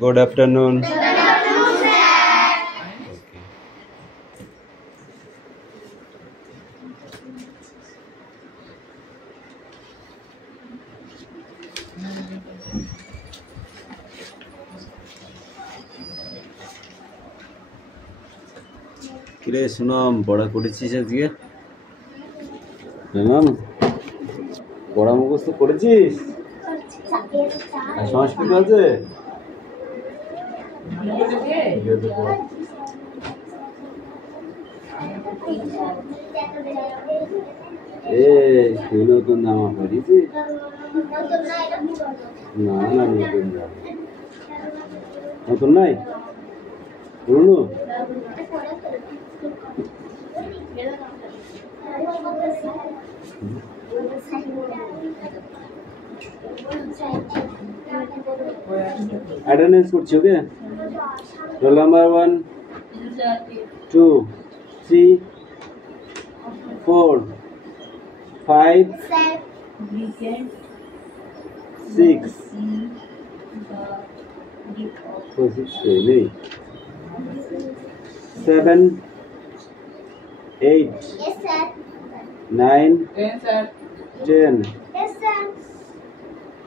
Good afternoon. কিরে সুনাম, পড়া করেছিস আজকে? সুনাম, পড়া মুখস্থ করেছিস? সংস্কৃত আছে? নতুন জামা পরেছি? না না, নতুন জামা। নতুন নাই, পুরনো? অ্যাটেন্ডেন্স করছি, ওকে? রোল নাম্বার 1 2 3 4 5 6 7 8 9 10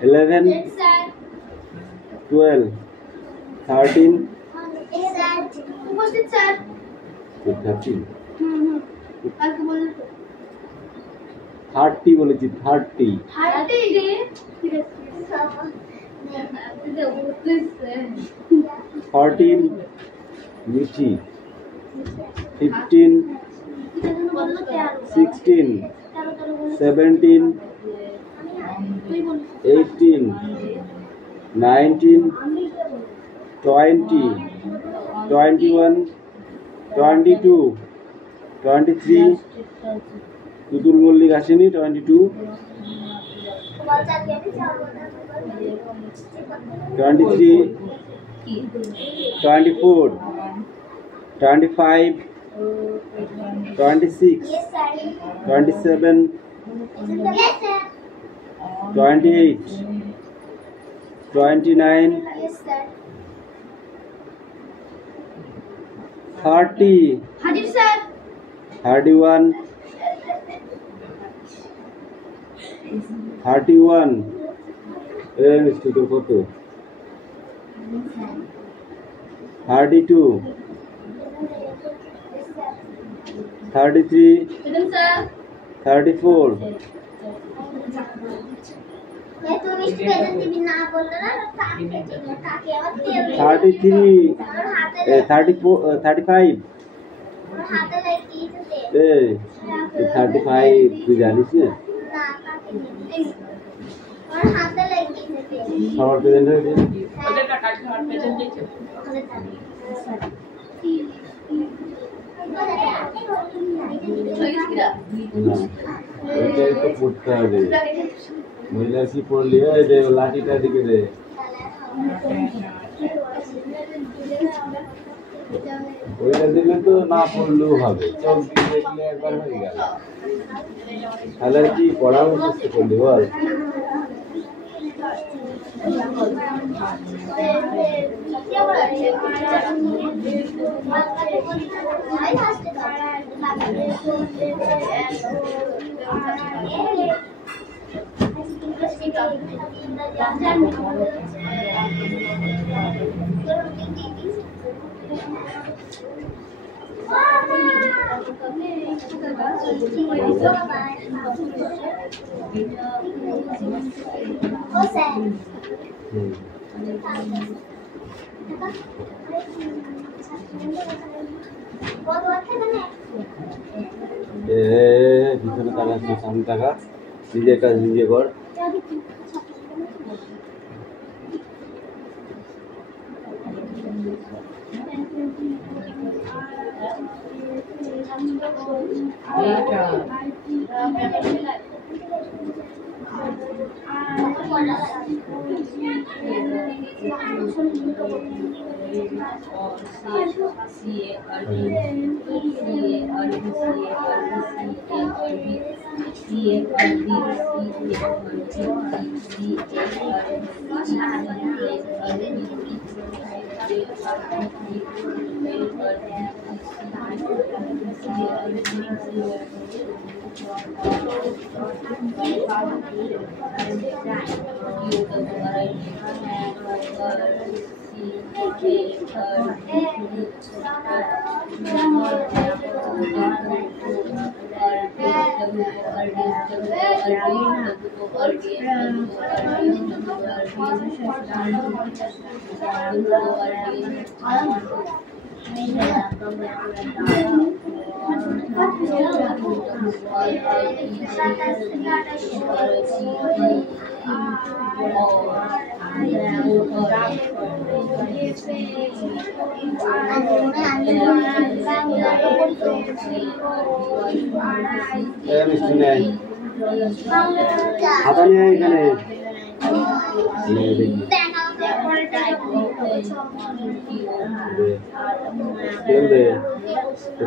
11 12 13 30 বলেছি, 30 14 মিঠি, 15 16 17 18 19 20 21 22 23 তুতুল মল্লিক আসেনি, 22 23 24 25 26 27 28 29 30 31 31 কত 32 33 34 33 34 35 35 তুই জানিস না? সবার প্রেজেন্ট হয়েছে? ওইটাই তো পড়তে হবে। মহিলা কি পড়লি? লাঠিটা দিকে দে। ওইটা দিলে তো না পড়লেও হবে, চোখ দিয়ে দেখলে একবার হয়ে গেল। তাহলে কি পড়া মুখস্থ করলি বল? পিছনে টাকা, সামনে টাকা, নিজের কাজ নিজে কর।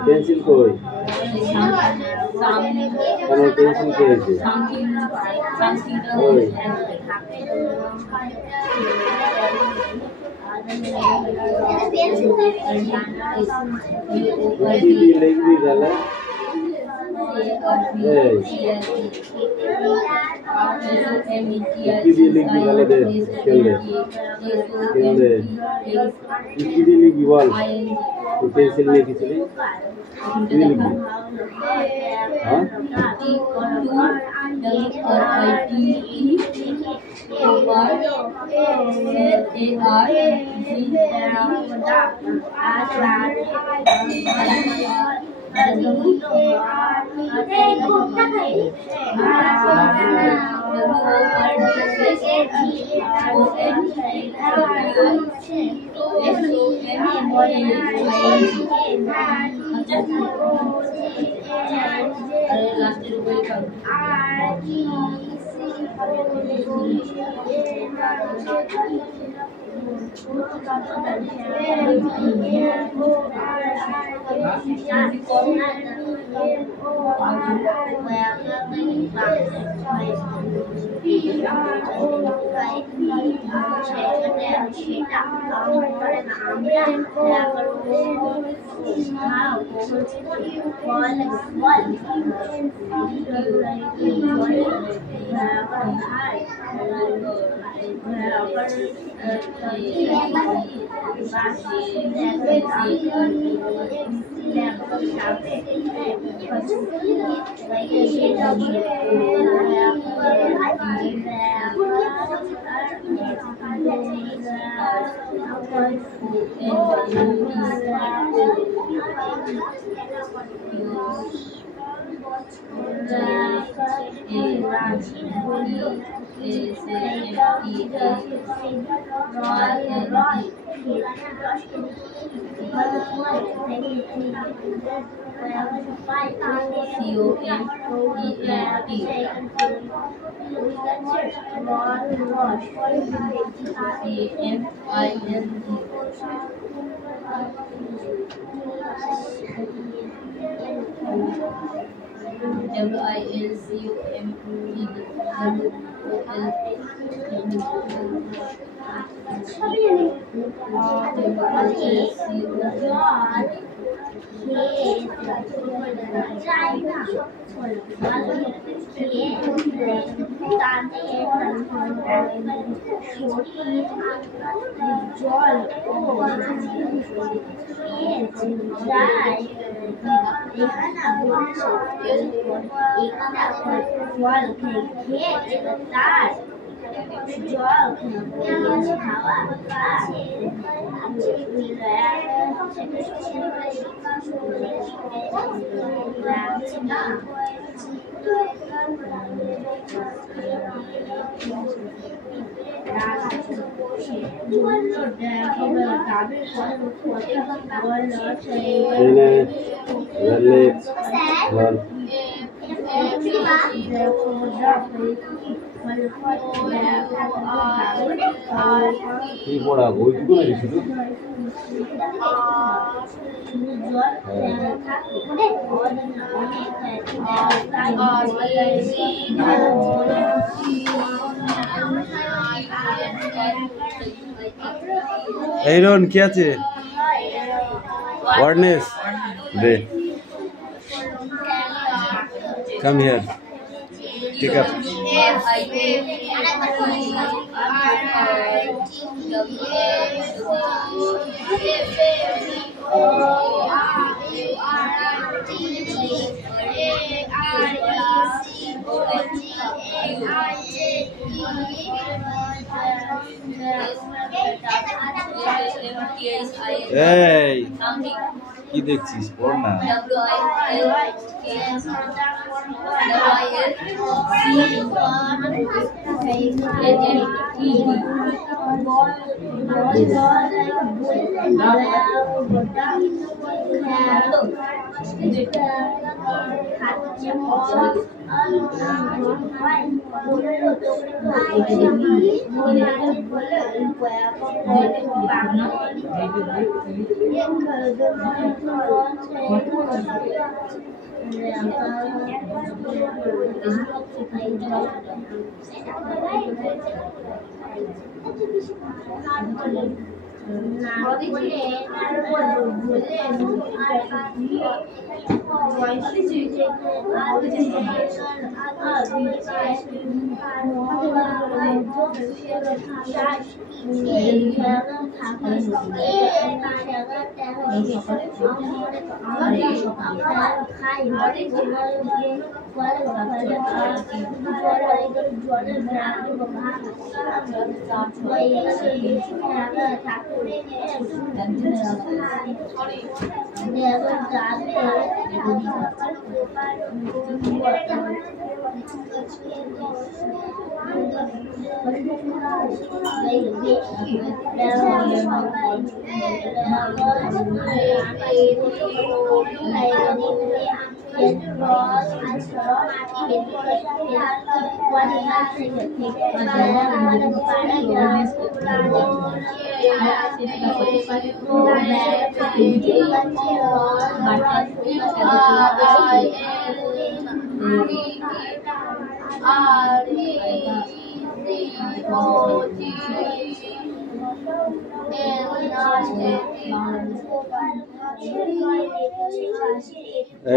पेंसिल कोई पेंसिल के पेंसिल में किसी কি পড়াবো ওইটুকু নাকি শুধু? এই রন কি আছে? ওয়ার্ডনেস দে কাম হিয়ার টেক আপ এই কি দেখছিস পড় না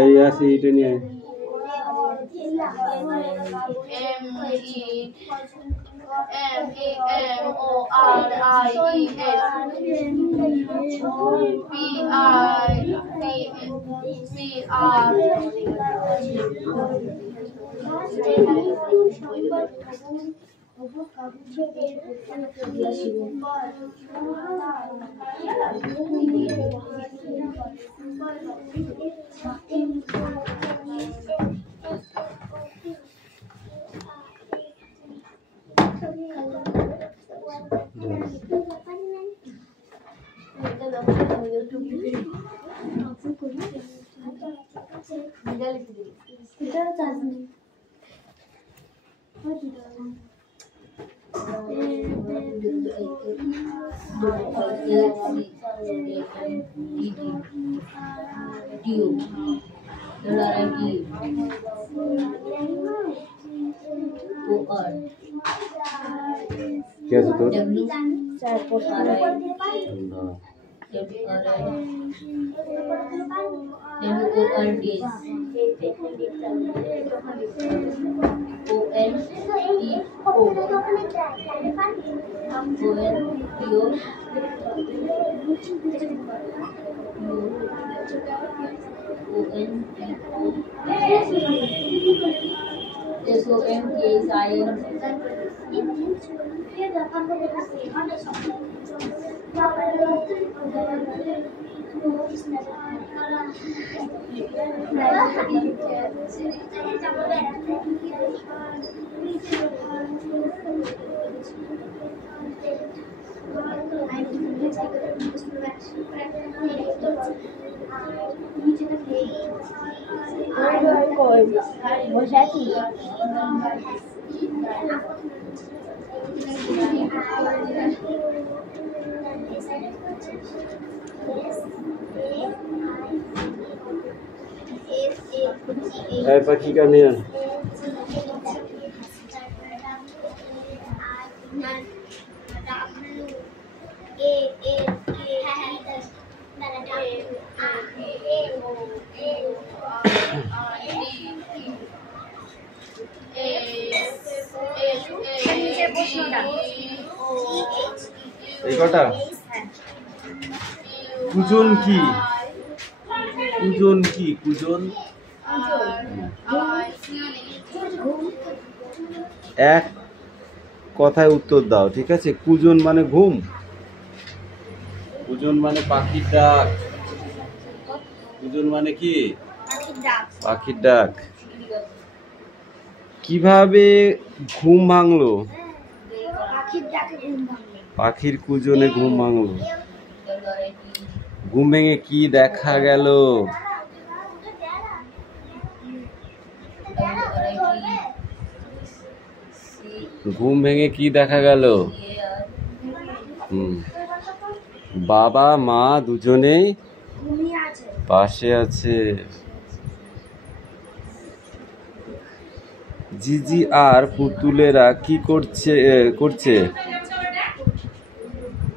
এই আসি এটা নিয়ে कैसे तो বসে আছি। পাখি কানিয়া এই কটা কুজন কি? কুজন কি? কুজন এক কথায় উত্তর দাও, ঠিক আছে? কুজন মানে ঘুম, কুজন মানে পাখির ডাক। কুজন মানে কি? পাখির ডাক। কিভাবে ঘুম ভাঙলো? পাখির কুজনে ঘুম ভাঙলো। ঘুম ভেঙে কি দেখা গেল? ঘুম ভেঙে কি দেখা গেল? বাবা মা দুজনেই পাশে আছে। জিজি আর পুতুলেরা কি করছে?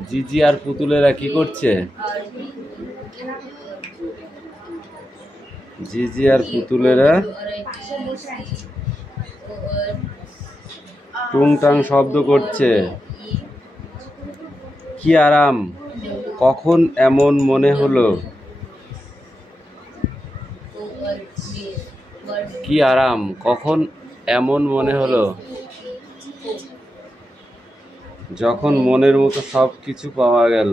জিজি আর পুতুলেরা কি করছে? জিজি আর পুতুলেরা টুংটাং শব্দ করছে। কি আরাম! কখন এমন মনে হলো? কি আরাম! কখন এমন মনে হলো? যখন মনের মতো সবকিছু পাওয়া গেল।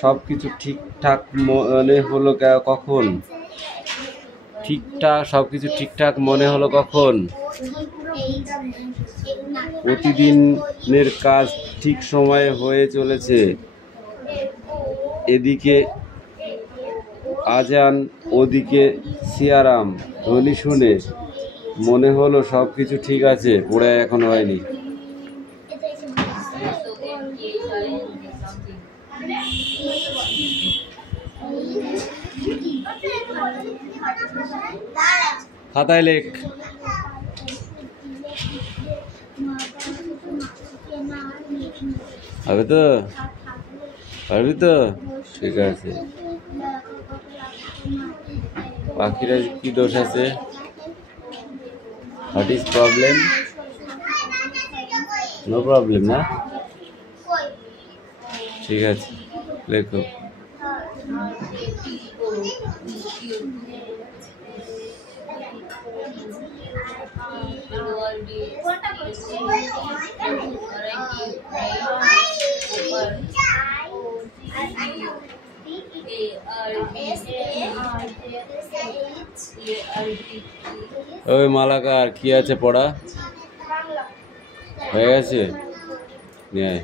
সবকিছু ঠিকঠাক মনে হলো কখন? সবকিছু ঠিকঠাক মনে হলো কখন? প্রতিদিনের কাজ ঠিক সময়ে হয়ে চলেছে। এদিকে আজান, ওদিকে সিয়ারাম। ধ্বনি শুনে মনে হলো সবকিছু ঠিক আছে, পড়ে এখন হয়নি। খাতায় লেখ। হবে তো? পারবি তো? ঠিক আছে। পাখিরা কি দোষ আছে? What is problem? No problem না? ঠিক আছে, লেখো। ওই মালাকার কি আছে পড়া? হয়ে গেছে? নিয়ে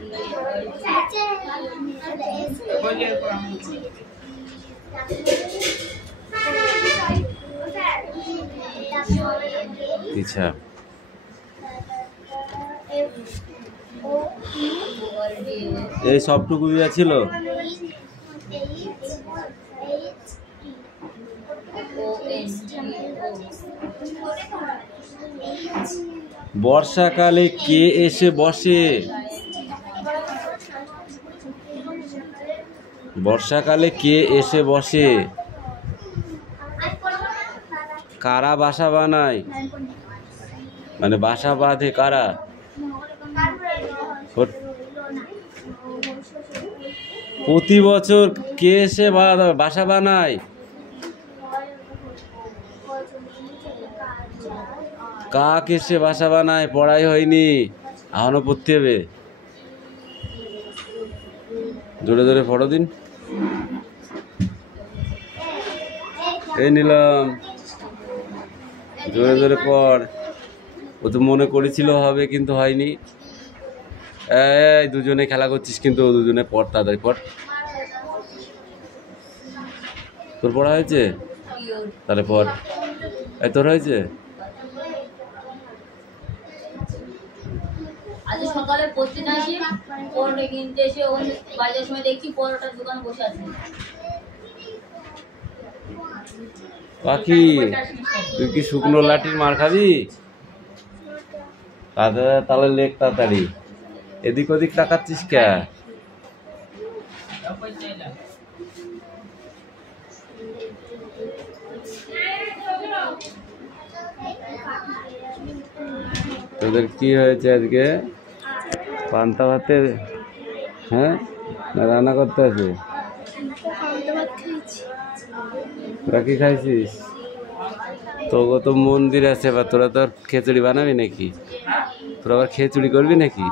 আচ্ছা, এই সবটুকু দেওয়া ছিল। বর্ষাকালে কে এসে বসে? বর্ষাকালে কে এসে বসে? কারা বাসা বানায়? মানে বাসা বাঁধে কারা? প্রতি বছর কে এসে বাসা বানায়? কাক এসে বাসা বানায়। পড়াই হয়নি, এখনো পড়তে হবে। জোরে জোরে পড়ো দিন। এই নিলাম, জোরে জোরে পড়। ও তো মনে করেছিল হবে, কিন্তু হয়নি। এই দুজনে খেলা করছিস কিন্তু, দুজনে পড়, তাড়াতাড়ি পড়। তোর পড়া হয়েছে? তাহলে পর। এই তোর হয়েছে? আজ সকালে পড়তে আসি, পরোটা কিনতে এসে ওখানে বাজার সময় দেখছি পরোটার দোকান বসে আছে। পাখি, তুই কি শুকনো লাঠির মার খাবি? তাহলে লেখ তাড়াতাড়ি। এদিক ওদিক তাকাচ্ছিস কে? তোদের কি হয়েছে আজকে? পান্তা ভাতে? হ্যাঁ, না রান্না করতে আছে? তোরা কি খাইছিস? তোকে তো মন্দির আছে, বা তোরা তো খিচুড়ি বানাবি নাকি? তোরা আবার খিচুড়ি করবি নাকি?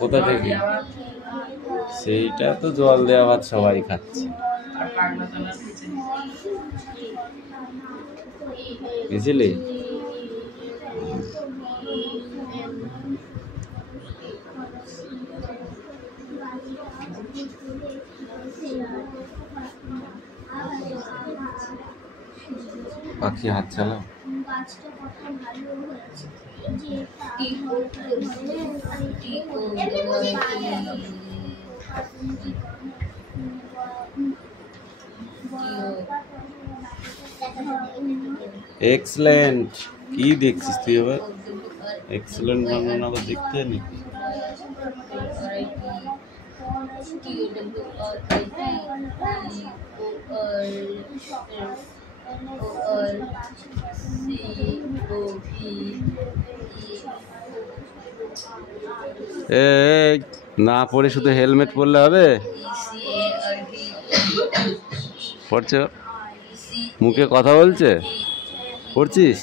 কোথা থেকে? সেইটা তো জল দেওয়া ভাত সবাই খাচ্ছে। বুঝলি? পাখি হাত চালাও। এক্সেলেন্ট। কি দেখছিস তুই আবার? এক্সেলেন্ট বানানো আবার দেখতে নাকি? এই না পড়ে শুধু হেলমেট পরলে হবে? পড়ছো? মুখে কথা বলছে? পড়ছিস?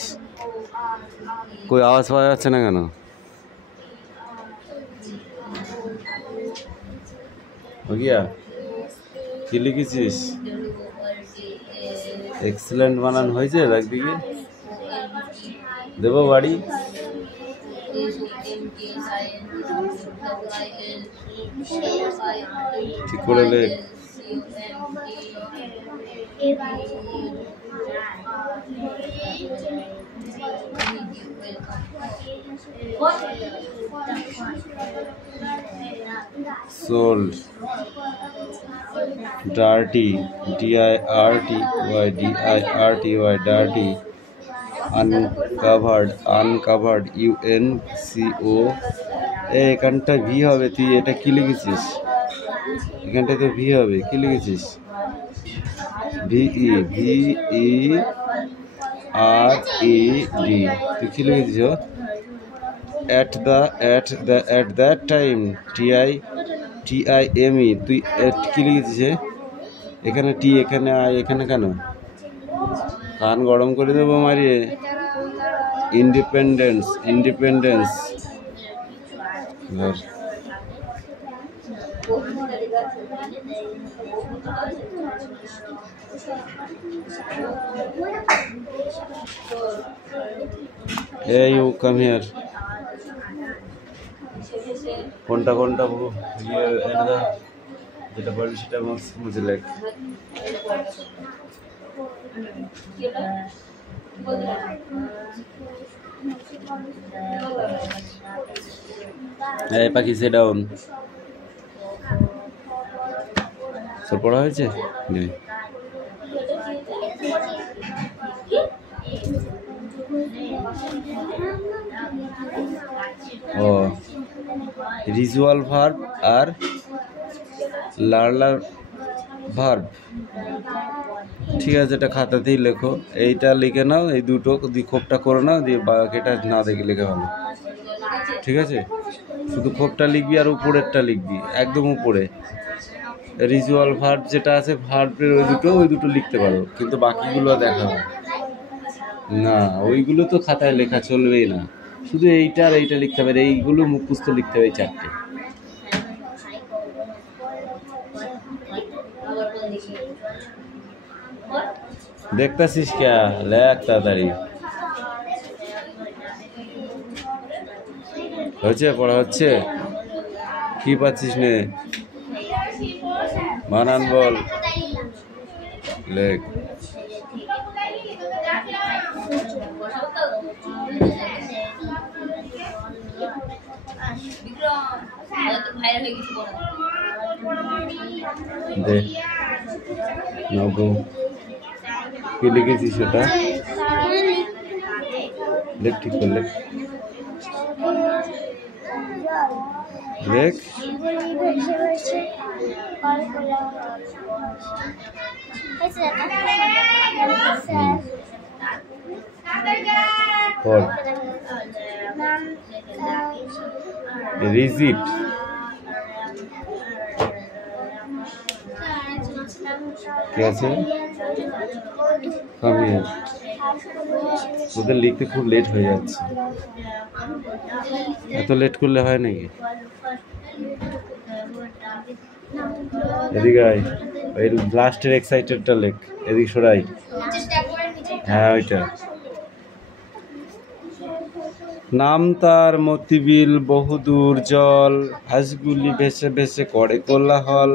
কই আওয়াজ পাওয়া যাচ্ছে না কেন? ওগিয়া কি লিখেছিস? এক্সেলেন্ট বানানো হয়েছে? দেখ দিকে দেবো বাড়ি। ঠিক করে লেখ। sold, dirty, dirty, dirty, dirty, uncovered, uncovered, unco। এখানটা ভি হবে, তুই এটা কি লিখেছিস? এখানটায় তো ভি হবে, কি লিখেছিস? ভিই, ভিই আর ই ডি, তুই কি লিখেছিস? at that time, time, তুই কি লিখেছিস? এখানে টি, এখানে আই, এখানে কেন? কান গরম করে দেবো মারিয়ে। Independence, independence. Hey, you come here. কোনটা কোনটা যেটা বলবি সেটা মুঝে লেখ। এই পাখি সে ডাউন। তোর পড়া হয়েছে? ও রিজুয়াল ভার্ব আর লার্নার ভার্ব, ঠিক আছে, এটা খাতাতেই লেখো। এইটা লিখে নাও, এই দুটো খোপটা করে নাও, দিয়ে বাকিটা না দেখে লিখে ভালো, ঠিক আছে? শুধু খোপটা লিখবি আর উপরেরটা লিখবি, একদম উপরে। রিজুয়াল ভার্ব যেটা আছে, ভার্বের ওই দুটো লিখতে পারো, কিন্তু বাকিগুলো দেখা হবে না। ওইগুলো তো খাতায় লেখা চলবেই না, শুধু এইটা আর এইটা লিখতে হবে। এইগুলো মুখস্থ লিখতে হবে, 4টে। দেখতেছিস কে? লেখ তাড়াতাড়ি। হচ্ছে পড়া হচ্ছে? কি পাচ্ছিস নে? বানান বল, লেখ। দে নগো কি লিখেছিস সেটা লেখ, ঠিক করে লেখ, লেখ। পড়। রিজিট কে আছে? তোদের লিখতে খুব লেট হয়ে যাচ্ছে, এত লেট করলে হয় নাকি? এদিকে আয়, ওই লাস্টের এক্সাইটেডটা লেখ, এদিক সরাই। হ্যাঁ ওইটা। নাম তার মতিবিল বহুদূর জল, হাঁসগুলি ভেসে ভেসে করে কোলাহল।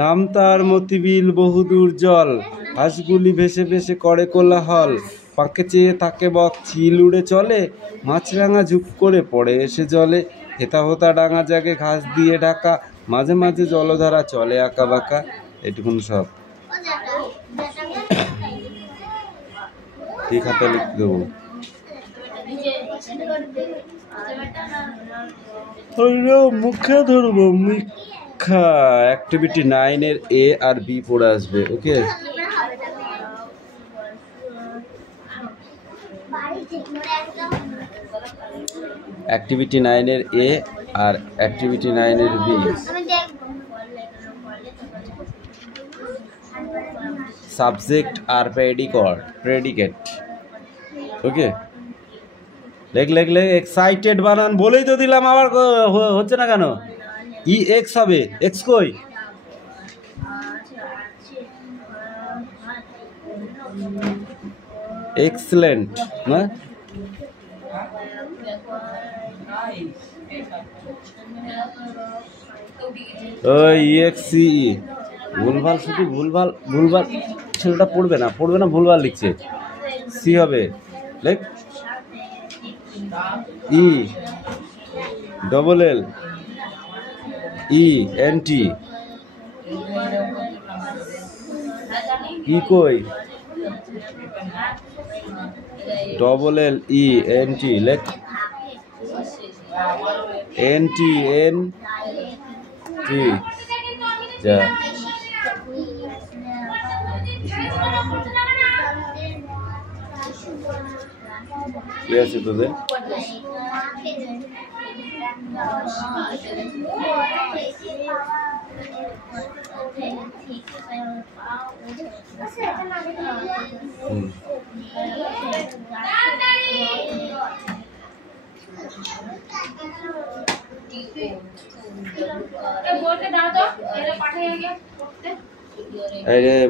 নাম তার মতিবিল বহুদূর জল, হাঁসগুলি ভেসে ভেসে করে কোলাহল। পাকে চেয়ে তাকে বক চিল উড়ে চলে, মাছরাঙা ঝুপ করে পড়ে এসে জলে। হেতা হোতা ডাঙা জাগে ঘাস দিয়ে ঢাকা, মাঝে মাঝে জলধারা চলে আঁকা বাঁকা। এটুকুন সব। ঠিক হাতে লিখতে দেবো। মুখে ধরবো, মুখা। অ্যাক্টিভিটি 9 এর A আর B পড়ে আসবে, ওকে? অ্যাক্টিভিটি 9 এর A আর অ্যাক্টিভিটি 9 এর B। সাবজেক্ট আর প্রেডিকেট, ওকে? লেখ লেখ লেখ। এক্সাইটেড বানান বলেই তো দিলাম, আবার হচ্ছে না কেন? ই এক্স হবে, এক্স কই? এক্সেলেন্ট না? ওই ইএক্সি ভুলভাল, শুধু ভুলভাল ভুলভাল। ছেলেটা পড়বে না ভুলভাল লিখছে। সি হবে, লেখ। E double L E N T. ই কই? Double L E N T, লেখ। এন টি এন টি, যা। কি আছে তোদের?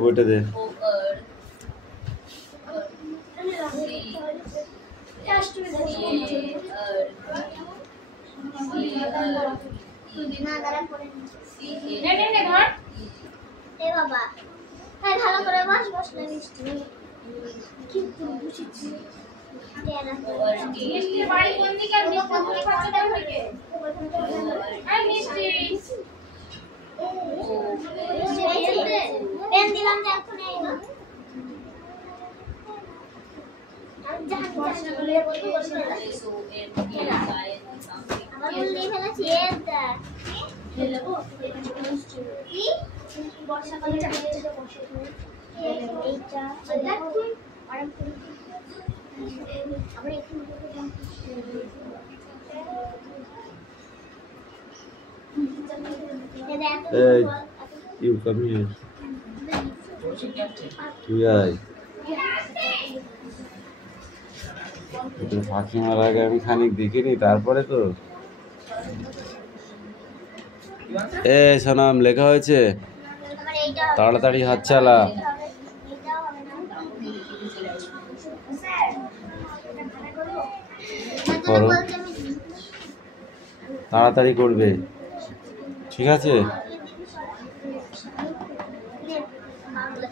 বইটা দে। ভালো করে বস বস না মিষ্টি কি বুঝিছি মিষ্টি বাড়ি কোন দিকে আর মিষ্টি কোন পাশে কোন দিকে আর মিষ্টি পেন দিলাম যে এখন এই না আমি জাহান বসে বলে বলতে বসে না আমার বললি ফেলেছি এটা ফেলবো কি বর্ষাকালে এসে বসে এইটা দেখুন আরাম করে আমরা এখানে Hey, you come here. ফাঁকি মারার আগে আমি খানিক দেখিনি, তারপরে তো। সোনাম লেখা হয়েছে, তাড়াতাড়ি হাত চালা। করো, তাড়াতাড়ি করবে, ঠিক আছে? বাংলা